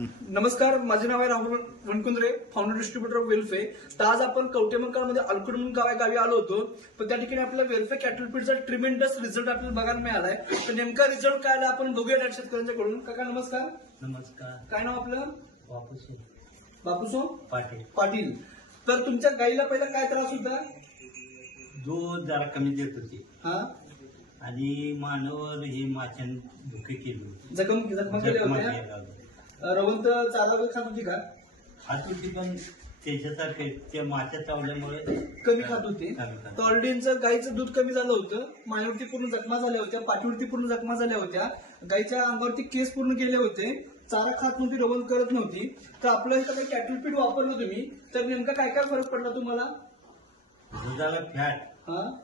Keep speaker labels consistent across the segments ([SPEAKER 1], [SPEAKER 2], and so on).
[SPEAKER 1] नमस्कार माझे नाव आहे Rahul Wankundre founder distributor of वेल्फे तर आज आपण कवटेमंकाळमध्ये अल्कुड म्हणून गाव गावी आलो होतो. पण त्या ठिकाणी आपल्याला वेल्फे कॅटलपीडचा ट्रिमेंडस रिझल्ट आपल्याला बघायला मिळालाय. तर नेमका रिझल्ट काय आला आपण बघूया त्या शेतकऱ्यांच्याकडून. काका नमस्कार.
[SPEAKER 2] नमस्कार.
[SPEAKER 1] काय नाव आपलं?
[SPEAKER 2] वापस
[SPEAKER 1] बापूसो
[SPEAKER 2] पाटील.
[SPEAKER 1] पाटील. तर तुमच्या गाईला पहिला काय त्रास होता?
[SPEAKER 2] दूध जरा कमी देत होती.
[SPEAKER 1] हा?
[SPEAKER 2] आणि मानवर हे माशान धुके केले
[SPEAKER 1] जखम जखमा केल्या होत्या. रवंत चारा वगैरे खात होती का?
[SPEAKER 2] खात होती पण त्याच्यासारखे त्या माशा चावल्यामुळे
[SPEAKER 1] कमी खात होती.
[SPEAKER 2] कमी खात.
[SPEAKER 1] गाईचं दूध कमी झालं होतं. मायावरती पूर्ण जखमा झाल्या होत्या पाठीवरती पूर्ण जखमा झाल्या होत्या. गाईच्या अंगावरती केस पूर्ण गेले होते. चारा खात नव्हती रवण करत नव्हती. तर आपलं हे काही कॅटल पीठ वापरलं तुम्ही? तर नेमका काय काय फरक पडला तुम्हाला?
[SPEAKER 2] दुधाला फॅट
[SPEAKER 1] हा?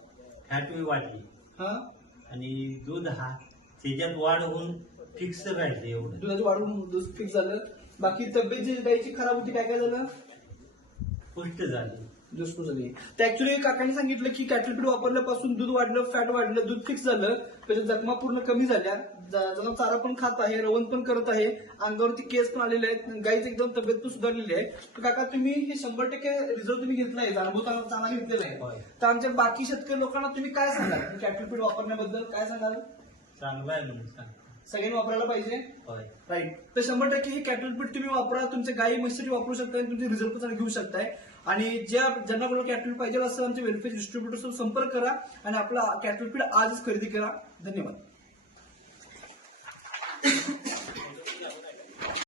[SPEAKER 2] फॅट बी वाढली.
[SPEAKER 1] हा?
[SPEAKER 2] आणि दूध हा त्याच्यात वाढ होऊन फिक्स राहिले एवढं.
[SPEAKER 1] दुधाचं वाढून दूध फिक्स झालं. बाकी तब्येत जी गाईची खराब होती काय काय झालं?
[SPEAKER 2] पुष्ट झाली.
[SPEAKER 1] दुष्ट झाली. तर ऍक्च्युली काकांनी सांगितलं की कॅटल पीठ वापरल्यापासून दूध वाढलं फॅट वाढलं दूध फिक्स झालं. त्याच्या जखमा पूर्ण कमी झाल्या. ज- जणू चारा पण खात आहे रवण पण करत आहे. अंगावरती केस पण आलेले आहेत. गाईची एकदम तब्येत पण सुधारलेली आहे. तर काका तुम्ही हे शंभर टक्के रिझल्ट तुम्ही घेतला आहे. अनुभव चांगला घेतलेला. आहे. तर आमच्या बाकी शेतकरी लोकांना तुम्ही काय सांगाल? कॅटल पीठ वापरण्याबद्दल काय सांगाल?
[SPEAKER 2] चांगला आहे म्हणून सांग
[SPEAKER 1] सगळ्यांनी वापरायला पाहिजे?
[SPEAKER 2] होय.
[SPEAKER 1] राईट तर शंभर टक्के ही कॅटल पीठ तुम्ही वापरा तुमच्या गाई म्हशीसाठी वापरू शकताय आणि तुमचे रिझल्ट पण घेऊ शकताय. आणि ज्या ज्यांना कोणाला कॅटल पाहिजे असं आमच्या वेलफेअर डिस्ट्रीब्युटर संपर्क करा आणि आपला कॅटल पीठ आजच खरेदी करा. धन्यवाद.